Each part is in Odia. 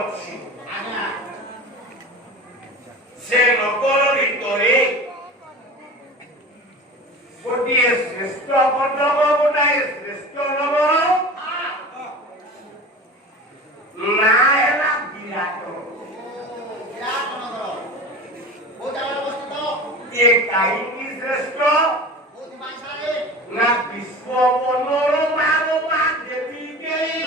ଅଛି ସେ ନଗର ଭିତରେ ଗୋଟିଏ ଶ୍ରେଷ୍ଠ ମଣ୍ଡପ ଗୋଟାଏ ଶ୍ରେଷ୍ଠ ନଗର ନା ହେଲା ବିରାଟ ये काहींची श्रेष्ठ ना विश्व मनोरमा देवी देवी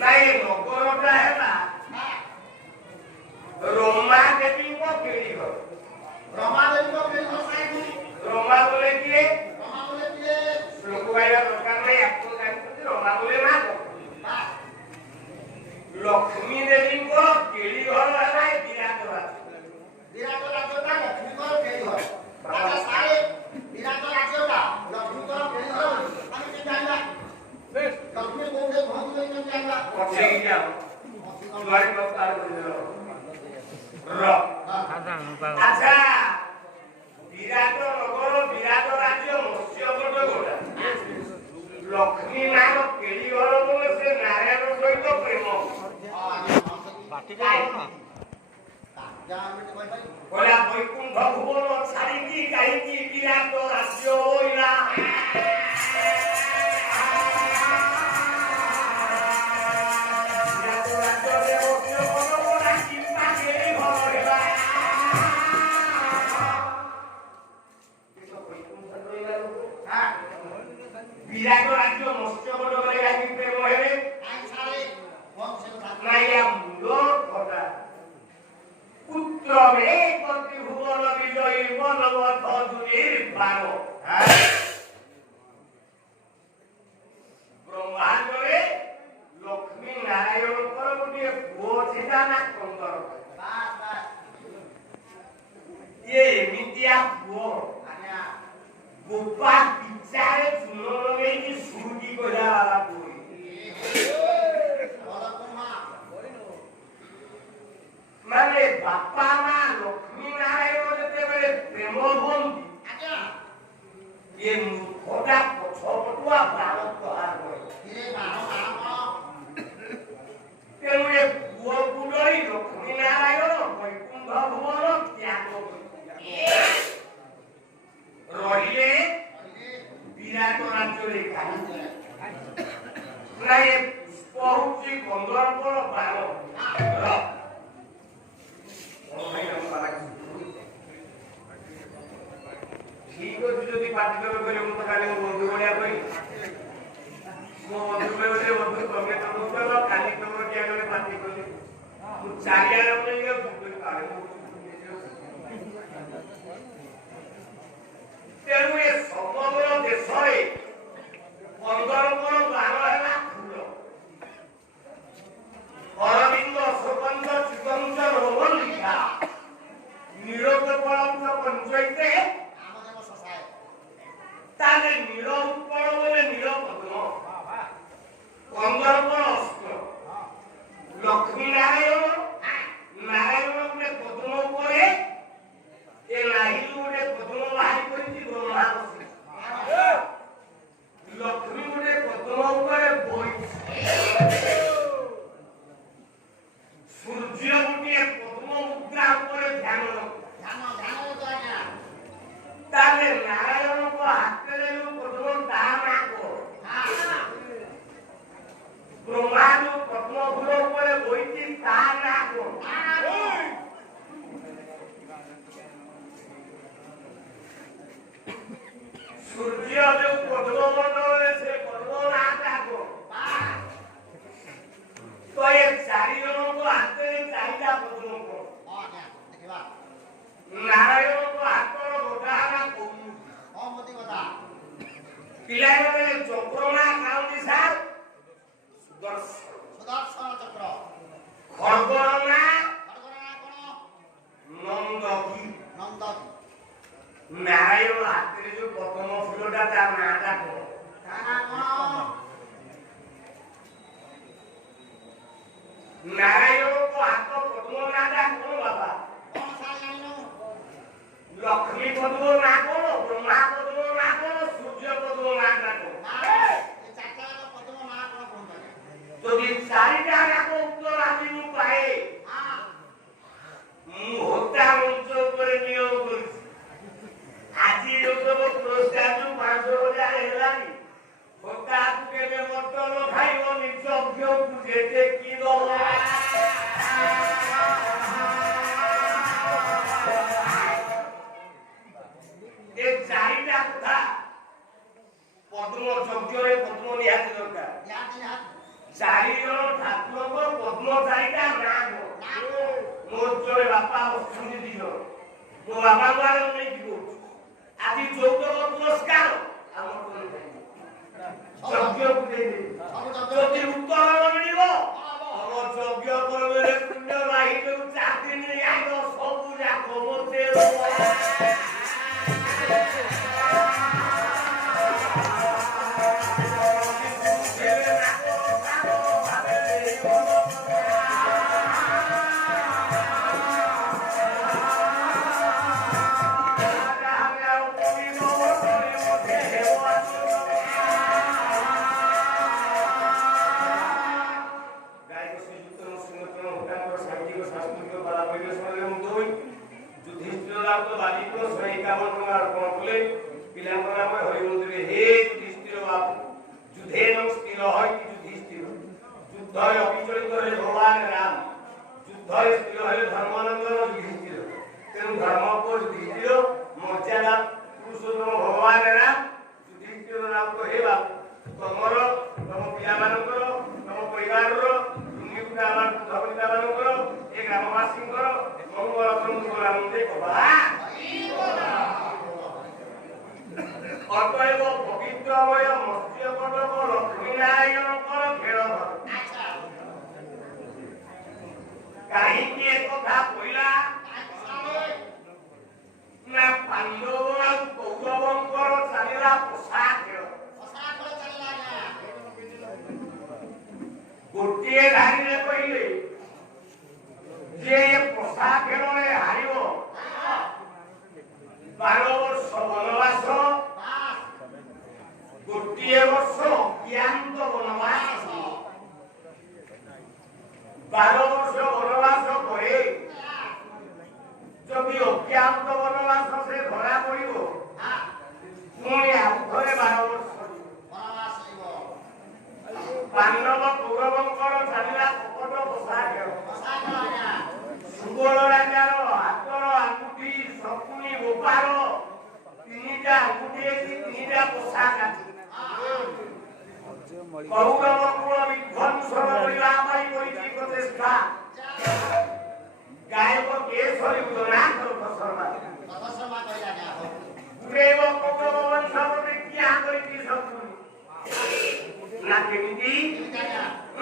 नहीं नगरटा है रोमा देवी को केली घर रोमा देवी को केली घर साइड रोमा बोले किए लोक भाईरा दरकार नहीं आपको जानते रोमा बोले ना लक्ष्मी देवी को केली घर है विराट राज्यटा लक्ष्मी को केली घर बाबा सारे विराट राज्यटा लक्ष्मी को केली घर हम के जानला लक्ष्मी को के बहुत नहीं जानला पछे गया तुम्हारे को तार कर दे र अच्छा विराट नगर विराट राज्य मत्स्य गोट गोटा लक्ष्मी नाम केली घर बोले से नारायण सहित प्रेम बोला वैकुंठ भुवन छाड़ी कहीं विराट राज्य होइला विराट राज्य देवस्य भगवान चिंता केली घर हेला विराट राज्य मत्स्य गोट करे कि प्रेम हेले नाया मुंडो खोटा पुत्र में कति भुवन विजयी मनवथ दुनीर बारो ब्रह्मांड रे लक्ष्मी नारायण पर गोटे पुओ छिटा ना कंदर ये एमितिया पुओ गोपाल बिचारे चुनो में की सुरुकी कोला वाला पुओ माने बापा मां लक्ष्मी नारायण जते बेले प्रेम बंदी आज्ञा ये मुखटा पछपटुआ बाण प्रहार करे ये बाण तेनु ये पुओ पुडरी लक्ष्मी नारायण वैकुंठ भुवन त्याग रहिले विराट राज्य रे काहे ना ये पुष्पहुची गंधर्वर बाण ठीक है जो पार्टी करे मत खाली बंधु बनिया कोई मो बंधु में बंधु कमे तो खाली कमर क्या करे पार्टी करे चारिया रे ये काले तेनु ये समग्र देश रे 15 12 है फूल अरविंद सुगंध सुगंध रोहन लिखा नीरव परम पंचायते नामदेव ससाय ताले नीरव पर बोले नीरव पद्म गंधर्व अस्त्र लक्ष्मी नारायण नारायण ने पद्म करे ए लाहिलु ने पद्म बाहर करिछि ब्रह्मा लक्ष्मी ने पद्म करे बोई सूर्य गोटे पद्म मुद्रा ऊपर ध्यान ध्यान ध्यान तो आज्ञा ताले नारायण को हाथ रे पद्म दाना को ब्रह्मा जो पद्म फूल ऊपर बोईची दाना को सूर्य जो पद्म मंडल से पद्म नाटा को तो ये चारि जनों को हाथ में चाहिए पद्मों को नारायण को हाथ में गोटाना कोई मोती बता पिलाई में चक्रमा काउंटी सार सुदर्शन चक्र खड़गना कोन नंदकी नारायण हाथ में जो पद्म फूलटा ता नाटा को नारायण को हाथ पद्म नाटा कोन बाबा कोन सा जानिनो लक्ष्मी पद्म ना कोन ब्रह्मा पद्म ना कोन सूर्य पद्म नाटा कोन ए चाचा ପଦ୍ମ ଯଜ୍ଞରେ ପଦ୍ମ ନିହାତି ଦରକାର। ଚାରି ଜଣ ଠାକୁରଙ୍କ ପଦ୍ମ ଚାରିଟା ନାଁ ମୋ ଜଣେ ବାପା ଅଛନ୍ତି ଦି ଜଣ। ମୋ ବାପାଙ୍କୁ ଆଗ ନେଇକି କହୁଛୁ ଆଜି ଯୌତୁକ ପୁରସ୍କାର ଆମର ଯଜ୍ଞକୁ ଦେଇଦେବି। ଯଦି ଉତ୍ତର ମିଳିବ ଆମ ଯଜ୍ଞ ପର୍ବରେ ପୁଣ୍ୟ ବାହିନୀ ଚାକିରି ଆଗ ସବୁ ଯାକ ମୋତେ ଅତଏବ ପବିତ୍ରମୟ ମତ୍ସ୍ୟ କଟକ ଲକ୍ଷ୍ମୀନାରାୟଣଙ୍କର ଖେଳ କାହିଁକି ଏକଥା କହିଲା ନା ପାଣ୍ଡବ ଆଉ କୌରବଙ୍କର ଚାଲିଲା ପୋଷା ଖେଳ। ଗୋଟିଏ ଧାଡ଼ିରେ କହିଲେ ଯେ ପୋଷା ଖେଳରେ ହାରିବ 12 ବର୍ଷ ବନବାସ, ଗୋଟିଏ ବର୍ଷ ଅଜ୍ଞାତ ବନବାସ। 12 ବର୍ଷ ବନବାସ ପରେ ଯଦି ଅଜ୍ଞାତ ବନବାସ ସେ ଧରା ପଡ଼ିବ ପୁଣି ଆଉ ଥରେ 12 ବର୍ଷ ପାଣ୍ଡବ କୌରବଙ୍କର ଚାଲିଲା କପଟ ପୋଷା ଖେଳ। ସୁବଳ ରାଜାର ହାତର ଆଙ୍ଗୁଠି ଶକୁନି ଗୋପାର ତିନିଟା ଆଙ୍ଗୁଠିରେ ତିନିଟା ପୋଷା କାଟି କୌରବ କୂଳ ବିଧ୍ୱଂସନ କରିବା ପାଇଁ କରିଛି ପ୍ରଚେଷ୍ଟା। ଗାୟକ କେଶରୀ ଉଦୟନାଥର ପୁରେଇବ କୌରବ ବଂଶ ପ୍ରତି କିଆ କରିଛି ଶକୁନି ନା କେମିତି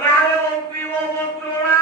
ନାରେ ପିବ ମନ୍ତ୍ରଣା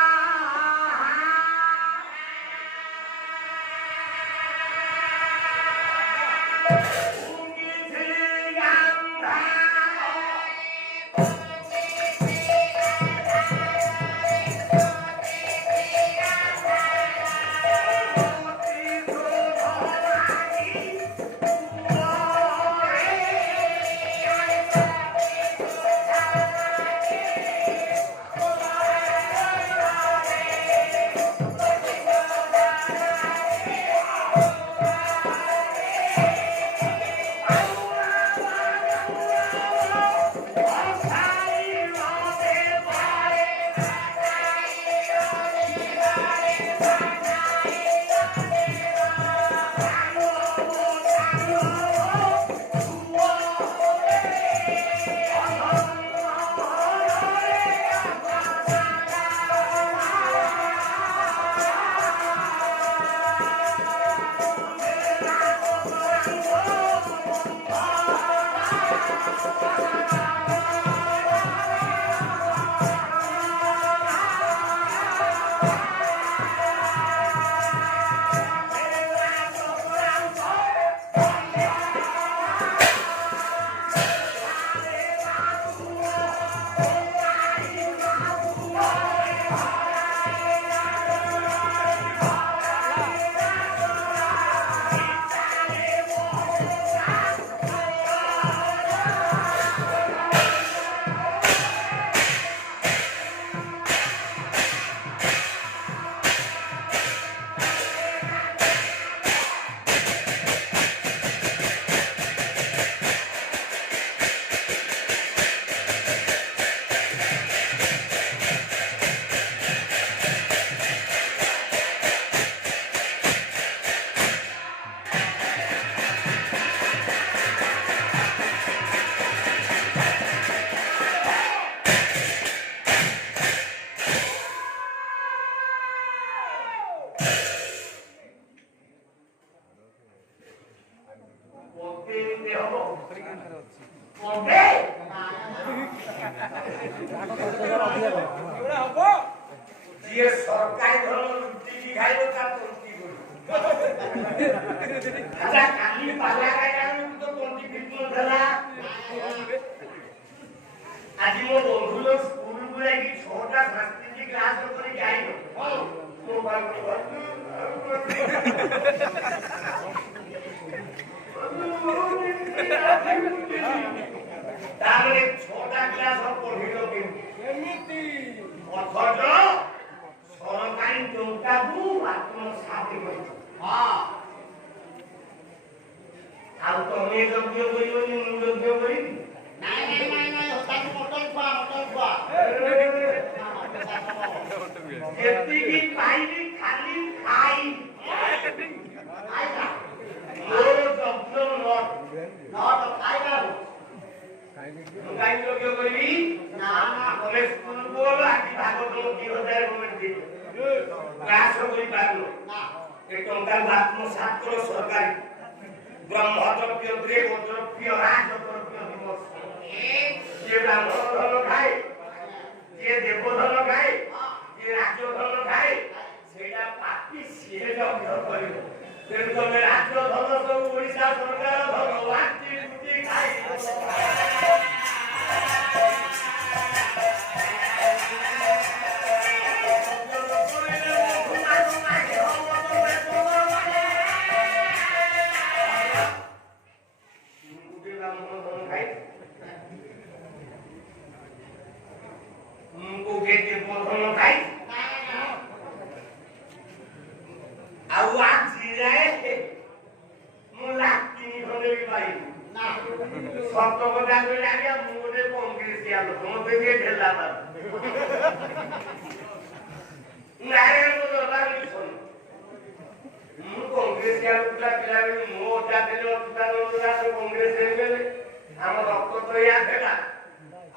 ଯିଏ ସରକାରୀ ଧନ ଲୁଟିକି ଖାଇବ ତା ତଣ୍ଟି ଆଚ୍ଛା କାଲି ପାଲା ଖାଇଲାବେଳକୁ ତ ତଣ୍ଟି ଫିଟୁ ନଥିଲା। ଆଜି ମୋ ବନ୍ଧୁର ସ୍କୁଲକୁ ଯାଇକି 6ଟା ସାଂସ୍କୃତିକ କ୍ଲାସ କରିକି ଆଇଲ ମୋ ତାପରେ 6ଟା କ୍ଲାସ ପଢିଲ କେମିତି ଅଥଚ ସରକାରୀ ଟଙ୍କାକୁ ଆତ୍ମସାତ କରିଛ। ଆଉ ତମେ ଯଜ୍ଞ କରିବନି ମୁଁ ଯଜ୍ଞ କରିବି? ଯେତିକି ପାଇବି ଖାଲି ଖାଇ ମୋର ଯଜ୍ଞ ଯଜ୍ଞ କରିବି ନା ତମେ ସ୍କୁଲ ବୋଲ ଆଜି ଭାଗବତ 2000 ଗଭର୍ଣ୍ଣମେଣ୍ଟ ଦେଇଛି କ୍ଲାସ କରିପାରିଲ ଏ ଟଙ୍କାକୁ ଆତ୍ମସାତ କର। ସରକାରୀ ବ୍ରହ୍ମଦ୍ରବ୍ୟ ଦେବଦ୍ରବ୍ୟ ରାଜଦ୍ରବ୍ୟ ଦିବସ ଯିଏ ବ୍ରାହ୍ମଣ ଧନ ଖାଏ ଯିଏ ଦେବଧନ ଖାଏ ଯିଏ ରାଜଧନ ଖାଏ ସେଇଟା ପାପି ସିଏ ଯଜ୍ଞ କରିବ। ତେଣୁ ତମେ ରାଜଧନ ସବୁ ଓଡ଼ିଶା ସରକାର ଧନ ବାଣ୍ଟି ବୁଟି ଖାଇ ଆଉ ଆଜି ଯାଏ ମୁଁ ଲାଟିନି ଖଣ୍ଡେ ବି ପାଇନି। ସତ କଥା କହିଲେ ଆଜ୍ଞା ମୁଁ ଗୋଟେ କଂଗ୍ରେସିଆ ଲୋକ ମତେ କିଏ ଠେଲା ମାର ନାରାୟଣ ଦରବାର ମିଶନ ମୁଁ କଂଗ୍ରେସିଆ ଲୋକଟା ପିଲାବେଳେ ମୋ ଅଜା ଥିଲେ ଅଚ୍ୟୁତାନନ୍ଦ ଦାସ କଂଗ୍ରେସ ହେଇଗଲେ ଆମ ରକ୍ତ ତ ଇଆ ଥିଲା।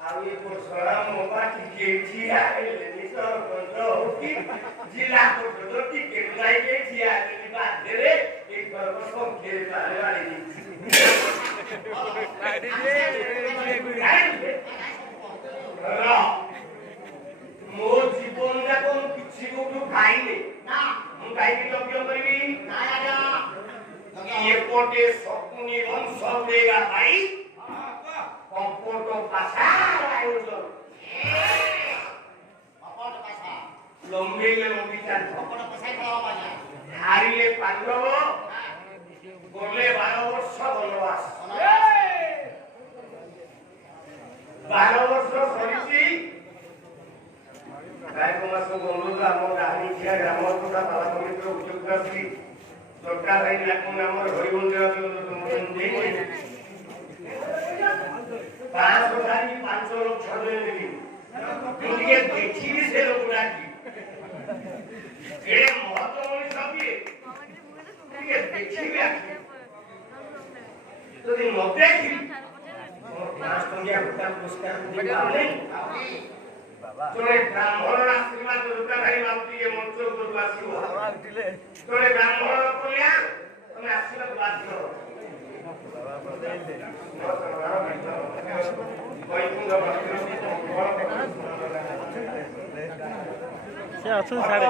ଆଉ ଏ ବର୍ଷରା ମୋ ବା ଟିକେ ଠିଆ ହେଲେନି ସରପଞ୍ଚ ହଉ କି ଜିଲ୍ଲା ପରିଷଦ ଟିକେ ଯାଇକି ଠିଆ ହେଲେନି ବାଧ୍ୟରେ ଏଇ ପର୍ବ ସଂଖ୍ୟାରେ ପାରେ ବାড়ি ମୋ ଜୀବନ ଯାକ ମୁଁ କିଛି କୋଉଠୁ ଖାଇନି ମୁଁ କାହିଁକି ଯଜ୍ଞ କରିବି? ଏପଟେ ଶକୁନି ବଂଶ ଉଡ଼େଇବା ପାଇଁ କପଟ ପାଶାର ଆୟୋଜନ ଲମ୍ବେଇଲେ ଲମ୍ବି ହାରିଲେ ପାଣ୍ଡବ ଗଲେ 12 ବର୍ଷ ବନବାସ 12 ବର୍ଷ ସରିଛି। ଗାୟକ ମାସ ବନ୍ଧୁ ଆମ ଗାଁଠିଆ ଗ୍ରାମ ତଥା ପାଲା କମିଟିର ଉଚ୍ଚକାଶୀ ସରକାର ଭାଇ ଆମର ହରିବନ୍ଦ 5 ଲକ୍ଷ ଦେବି ମୁଁ ଟିକେ ଦେଖିବି ସେ ଲୋକଟା କି ମହତ ମଣିଷ କିଏ ଟିକେ ଦେଖିବି ଯଦି ନ ଦେଖିବି 5 ଟଙ୍କିଆ ଗୋଟା ପୁରସ୍କାର ଜଣେ ବ୍ରାହ୍ମଣର ଆଶୀର୍ବାଦ ଦୁର୍ଗା ଭାଇ ମାଉତି ଏ ମଞ୍ଚ ଉପରକୁ ଆସିବ ଜଣେ ବ୍ରାହ୍ମଣର କଲ୍ୟା ତମେ ଆସିବାକୁ ବାଧ୍ୟ ସେ ଅଛନ୍ତି ସାଡେ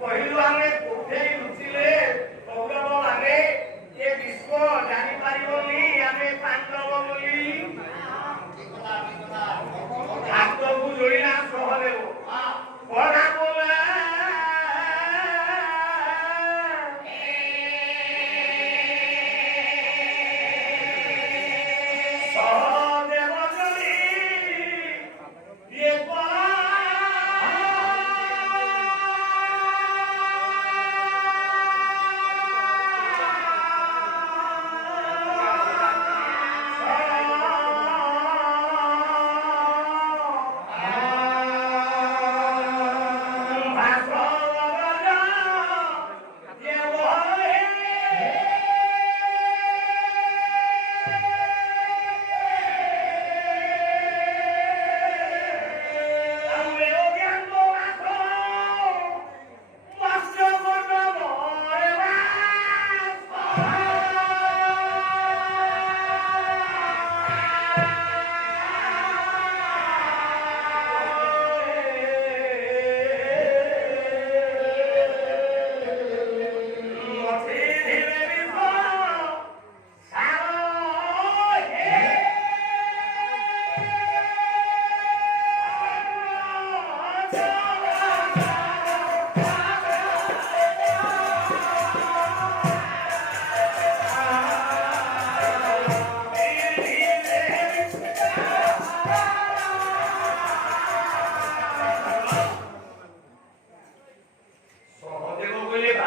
କହିଲୁ ଆମେ କୋଠେ ଲୁଚିଲେ କୌରବ ମାନେ ଏ ବିଶ୍ୱ ଜାଣିପାରିବନି ଆମେ ପାଣ୍ଡବ ବୋଲି ହାତକୁ ଯୋଡ଼ିଲା ସହଦେବ କଣା ବୋଲା ସହଦେବ ଯୋଡ଼ି ଇଏ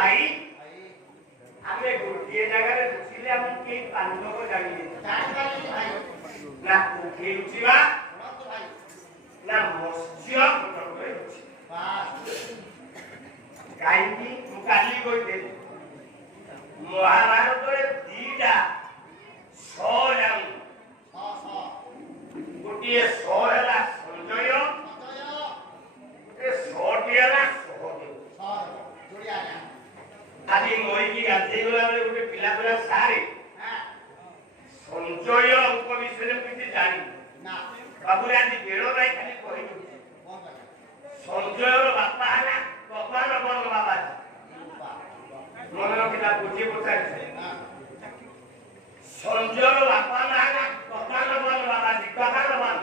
ଭାଇ ଆମେ ଗୋଟିଏ ଜାଗାରେ ବସିଲେ ଆମେ କେହି ପାଣ୍ଡବ ଜାଣିଲେ ନା କୋଠି ଉଠିବା ନା ମତ୍ସ୍ୟ କୁଟରେ ଉଠିବା କାହିଁକି ମୁଁ କାଲି କହିଥିଲି ମହାଭାରତରେ ଦିଟା ଯାଉ ଗୋଟିଏ ହେଲା ସଞ୍ଜୟ ଗୋଟିଏ ହେଲା ସହଦେବ ଆଜି ମରିକି ଗାଧେଇ ଗଲା ବେଳେ ଗୋଟେ ପିଲା ପିଲା ସାରେ ସଞ୍ଜୟଙ୍କ ବିଷୟରେ କିଛି ଜାଣିନି ବାବୁରେ ଆଜି ବେଳ ନାହିଁ ଖାଲି କହିବି ସଞ୍ଜୟର ବାପା ହେଲା କପାଳ ବନ ବାବାଜୀ ମନେ ରଖିଲା ବୁଝି ପଚାରିছে ସଞ୍ଜୟର ବାପା ନା ହେଲା କପାଳ ବନ ବାବାଜୀ କପାଳ ବନ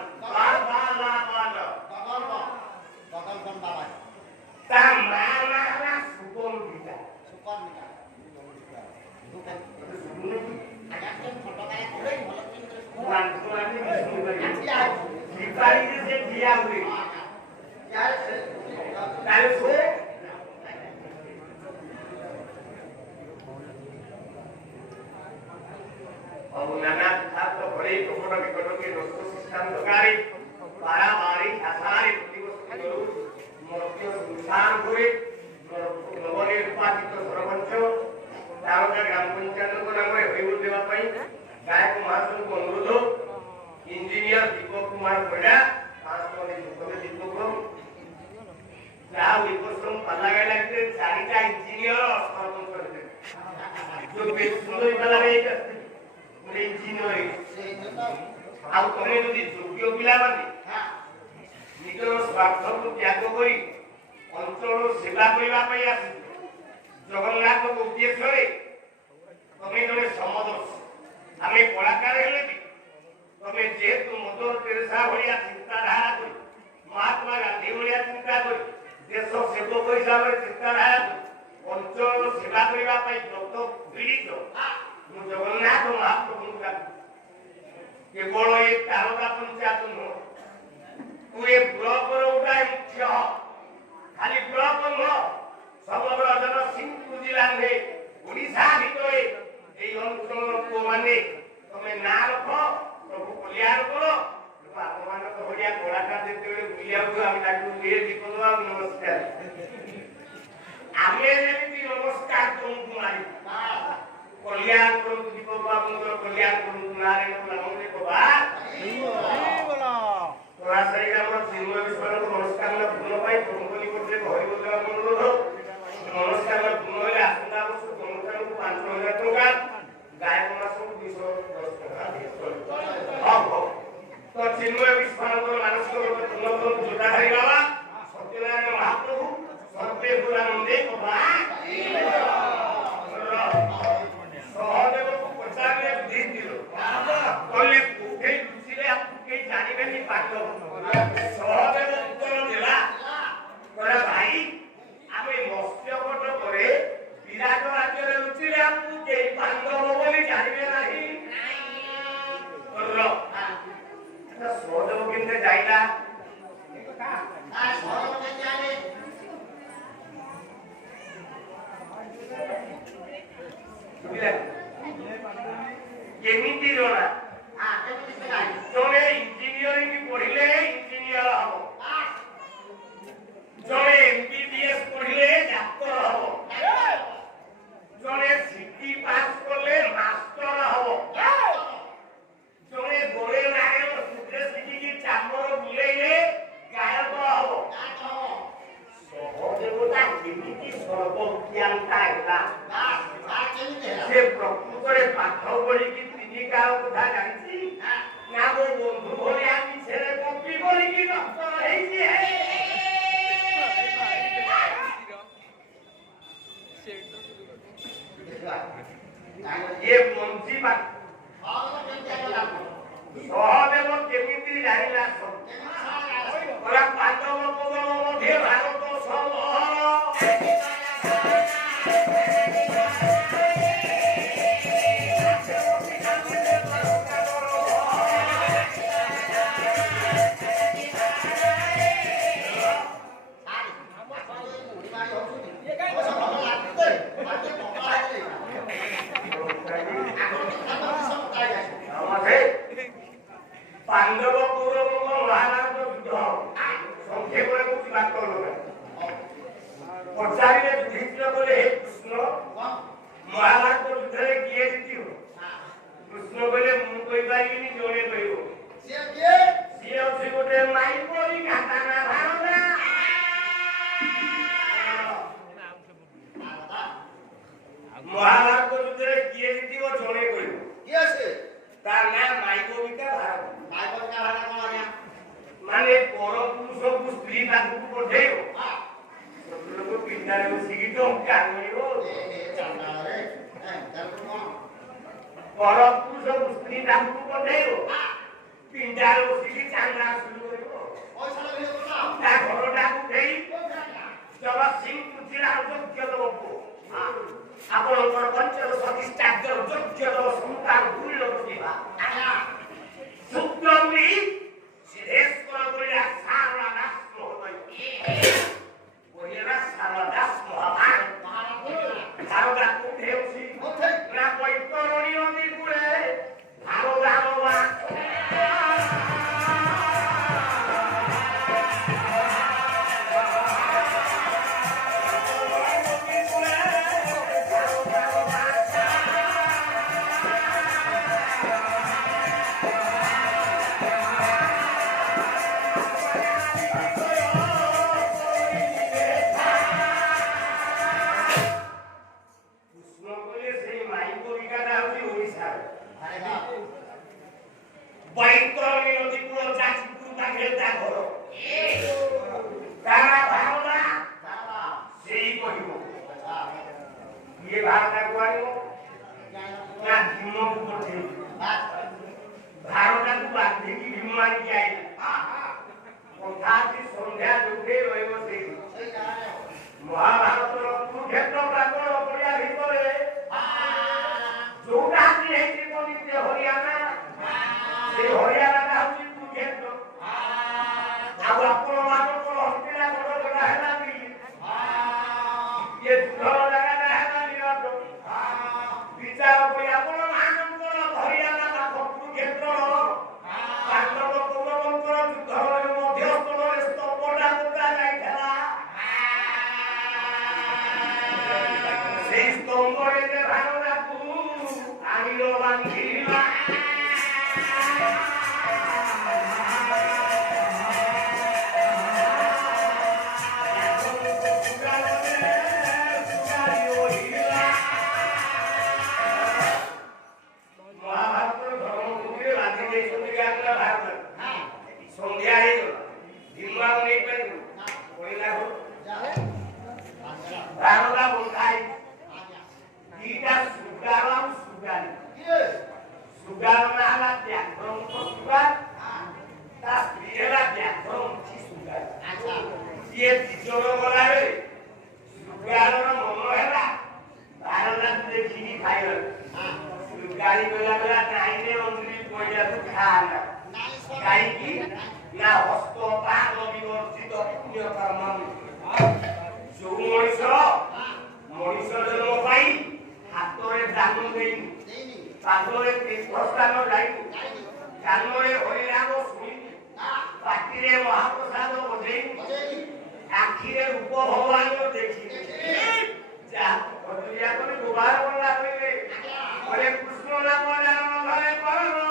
ତା ମା ନା ହେଲା ସୁପର୍ଣ୍ଣିକା इंजीनियर दीपक कुमार पड़ा दीपक चारिटा इंजीनियर जो सुंदर इंजीनियर योग्य पिला निजर स्वार्थ को त्याग कर अंचल सेवा करने जगन्नाथ उद्देश्य तुम्हें जड़े समदर्शी आम कलाकार हेले तमे जेहेतु मदर तेरेसा भलिया चिंताधारा कर महात्मा गांधी भलिया चिंता कर देश सेवक हिसाब से चिंताधारा कर अंचल सेवा करने व्रत पीड़ित जगन्नाथ महाप्रभु केवल ये तारका पंचायत नुह तू ये ब्लॉक गोटाए मुख्य खाली ब्लॉक नुह समग्र जनसिंहपुर जिला में ओडिशा भितर अंचल पुओ मैंने तमें ना रख प्रभु कल्याण करो आपमान तो बढ़िया कलाकार जिते बुलिया दीपक बाबू नमस्कार आमे जेमती नमस्कार तुमको मारी कल्याण करो दीपक बाबू कल्याण करो नारायण नाम को बात तोरा सही हमर सिंह विश्वास को नमस्कार ना पूर्ण पाई प्रभु को निकट से हरि बोल अनुरोध नमस्कार ना पूर्ण होले आसंता वर्ष अनुष्ठान को 5000 टका गायक मास को 210 टका तो चिन्मय विश्वानंद मानसिक पूर्ण जोताधारी बाबा सत्यनारायण महाप्रभु सर्वे गुणानंदे सहदेव को पचारे बुद्धि दिलो कहले कोठे लुचिले आपको केही जानिबेनी पाठ सहदेव उत्तर देला कहला भाई आमे मत्स्यवट करे विराट राज्य रे लुचिले आपको केही पांडव बोली जानिबे नाही सहदेव केंद्र जाइला केमिति जोना जोने इंजीनियरिंग पढ़िले इंजीनियर हबो जोने एमबीबीएस पढ़िले डॉक्टर हबो जोने सीटी पास करले मास्टर हबो जोने गोरे नारे सुद्रे सीटी की चामर बुलेले गायक हबो सहदेवता केमिति सर्वज्ञानता हैला से प्रकृतरे पाठ पढ़ी कि तिनी काल कथा जानिछि ना वो बंधु भलिया मिछरे कॉपी करी कि डॉक्टर हेछि ये मंजी बात सहदेव केमिति जानिला सब ओरा पांडव पदम मध्ये भारत समहर ତାକୁ ପଠେଇବ ଲୋକ ପିଣ୍ଡାରେ ବସିକି ଟଙ୍କା ମିଳିବ ପରପୁରୁଷ ସ୍ତ୍ରୀ ତାକୁ ପଠେଇବ ପିଣ୍ଡାରେ ବସିକି ଚାନ୍ଦା ଶୁରୁ କରିବ ତା ଘରଟାକୁ ନେଇ ଜଗତସିଂହପୁର ଜିଲ୍ଲାର ଯୋଗ୍ୟ ଦେବ ଆପଣଙ୍କର ପଞ୍ଚର ପ୍ରତିଷ୍ଠାର ଯୋଗ୍ୟ ଦେବ ସନ୍ତାନ ଭୁଲ କରିବା ଶୁକ୍ରମୀ ସିଦ୍ଧେଶ୍ୱର ବଳିଆ ସାରଳା ଦାସ ମହୋଦୟ ସାରଳା ଦାସ ଭାରତାକୁ ହେଉଛି ନା ବୈତରଣୀ ନଦୀ କୂଳେ ଭାରତ বৈতরণী নদী পুরো যাজপুর পাখের তা ঘর তারা ভাবনা সেই কহিব ইয়ে ভাবনা করিব না ভীমକୁ পঠেই ଭାରତକୁ ବାନ୍ଧିକି ଭୀମ ଆଣିକି ଆଇଲା କଥା ଅଛି ସନ୍ଧ୍ୟା ଯୋଗେ ରହିବ ସେଇ ମହାଭାରତର କୁରୁକ୍ଷେତ୍ର ପ୍ରାନ୍ତର ପଡ଼ିଆ ଭିତରେ ଯୋଉଟା ହେଇଛି ପଣ୍ଡିତ ହରିୟାଣା ସେ ହରିୟାଣାଟା ହଉଛି କୁରୁକ୍ଷେତ୍ର ଆଉ ଆପଣମାନଙ୍କର ହସ୍ତିନା ବଡ଼ଗଡ଼ା ହେଲା ଦିଲ୍ଲୀ ଇଏ ଯୁଦ୍ଧର ଜାଗାଟା ହେଲା ନିରଟ ବିଚାର କରି ଆପଣମାନଙ୍କର ହରିୟାଣା ପାଖ କୁରୁକ୍ଷେତ୍ରର ପାଣ୍ଡବ କୌରବଙ୍କର ଯୁଦ୍ଧର ମଧ୍ୟସ୍ଥଳରେ ସ୍ତମ୍ଭଟା ପୋତା ଯାଇଥିଲା ସେଇ ସ୍ତମ୍ଭରେ ଯେ ଭାରତକୁ ଆଣିଲ ବାନ୍ଧିଲା ସନ୍ଧ୍ୟା ହେଇଗଲା ଭୀମ ଆଉ ନେଇପାରିବୁ କହିଲା ଭାରତ ବନ୍ଧାଇ ଦିଟା ସୁଗାର ଆଉ ସୁଗାରୀ ସୁଗାର ନା ହେଲା ବ୍ୟାଘ୍ରଙ୍କ ସୁଗାର ତା ସ୍ତ୍ରୀ ହେଲା ବ୍ୟାଘ୍ରମୁଖୀ ସୁଗାର ସିଏ ଦିଜଣ ଗଲାବେଳେ ସୁଗାରର ମନ ହେଲା ଭାରତକୁ ଦେଖିକି ଖାଇବାକୁ ସୁଗାରୀ ବେଲା ବେଲା ନାଇଁରେ ଅଞ୍ଜଳି ପଇଲାକୁ ଖାଆନା କାହିଁକି ନା ହସ୍ତପାଦ ବିବର୍ଜିତ ପୁଣ୍ୟ କର୍ମ ଯୋଉ ମଣିଷ ଜନ୍ମ ପାଇ ହାତରେ ଦାନ ଦେଇନି ପାଦରେ ତୀର୍ଥସ୍ଥାନ ଯାଇନି କାନରେ ହରିନାମ ଶୁଣିନି ପାଟିରେ ମହାପ୍ରସାଦ ବଜେଇନି ଆଖିରେ ରୂପ ଭଗବାନ ଦେଖିନି ଯାହାକୁ ଖଜୁରିଆ କରି ବ୍ୟବହାର କଲା କହିଲେ ହରେ କୃଷ୍ଣ ନାମ ଜାନ ଘରେ କରମ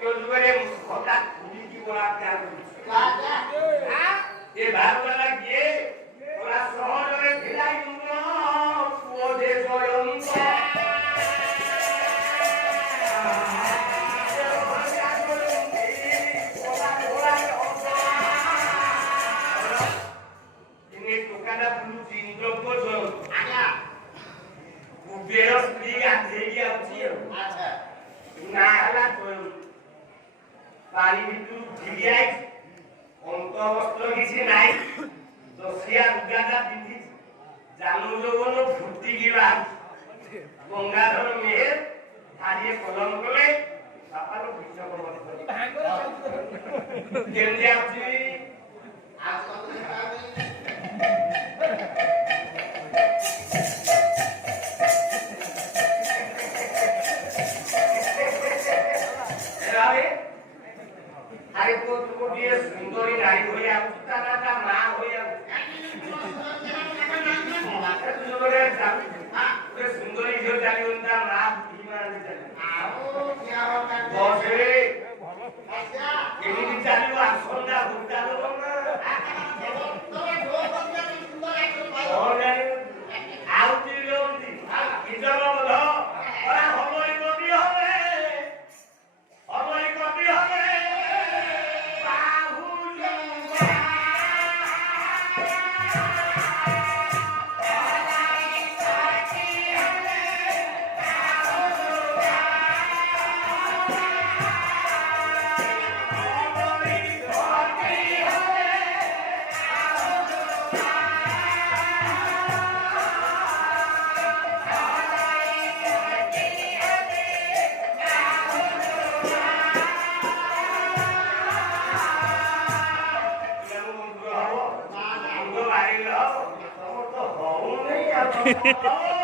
ସତ୍ୟ ଯୁଗରେ ହଠାତ୍ ଖୁଲିକି ବଳାତ୍କାର କରୁଛି। କାହା ଏ ଭାରତଟା କିଏ? ପୁରା ସହରରେ ଥିଲା ପୁଅ ଯେ ଜୟନ୍ତ। ଟୋକାଟା ବୁଲୁଛି ଇନ୍ଦ୍ରପୁଅ ଜୟନ୍ତ। ଆଜ୍ଞା କୁବେର ସ୍ତ୍ରୀ ଗାଧେଇକି ଆଉଛି ଆଉ। ଆଚ୍ଛା ନା ହେଲା ଜୟନ୍ତ। ପାଣି ଭିତରୁ ଉଠିକି ଆଇଛି। ଅନ୍ତବସ୍ତ୍ର କିଛି ନାହିଁ। ଦଶିଆ ଲୁଗାଟା ପିନ୍ଧିଛି। ଜାନୁ ଯୌବନ ଫୁଟିକି ବାହାରୁଛି। ଗଙ୍ଗାଧର ମେହେର ଧାଡ଼ିଏ କଲମ କଲେ ବାପାର ଭିଷ କେମିତି ଆଉଛି? আরে গোটিয়ে সুন্দরী নারী হয়ে আছি তা মা হয়ে সুন্দরী ঝিও জানি তা মা বসে এমনি চালিও আসন্তা ভুটানো আউটি লোন্দি ইজব বল ওরা হবই গতি হবে হবই গতি হবে Oh,